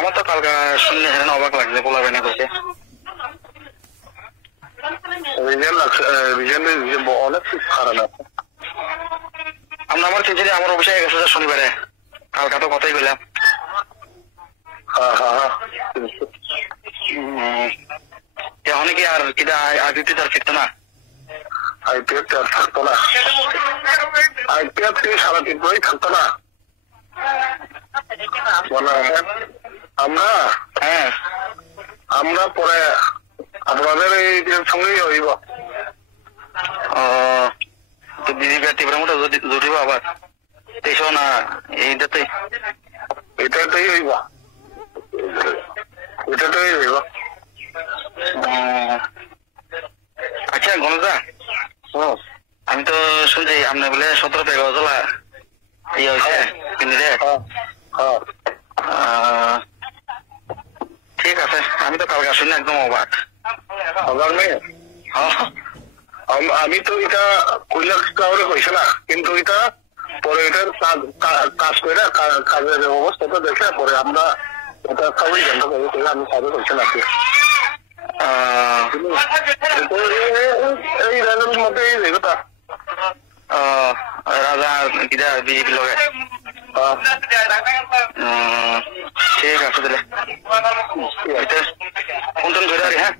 আমার তো কালকে শুনলে হেন অবাক লাগছে, পোলা বেনা করছে অনেক খারাপ আছে। আমরা আমার চিন্তা আমার অফিসে গেছে শনিবারে, কালকা তো কথাই বললাম। এখন কি আর কিটা আইপিএফ আর ফিরতো না? আইপিএফ আর থাকতো না, আইপিএফ থেকে সারা দিন ধরেই থাকতো না। আমরা আমরা পরে আপনাদের এই সঙ্গেই হইব। তো বিজেপি আর ত্রিপুরা মোটা জুটিব আবার তেইশ না, এইটাতেই এটাতেই হইব, এটাতেই হইব। আচ্ছা গণদা, আমি তো শুনছি আপনার বলে 17 টাকা জলা ইয়ে হয়েছে কিনে। ঠিক আছে, আমি তো কালকে শুনি একদম অবাক। আমি তো এটা কৈলাস কাউরে কইছে না, কিন্তু এটা পরে এটার কাজ করে কাজের অবস্থাটা দেখে পরে আমরা এটা সবাই জানতে পারি। আমি সাথে কইছে না এই রাজার মধ্যে এই কথা রাজা কিটা বিজেপি লগে। ঠিক আছে তাহলে কোন ধরে হ্যাঁ।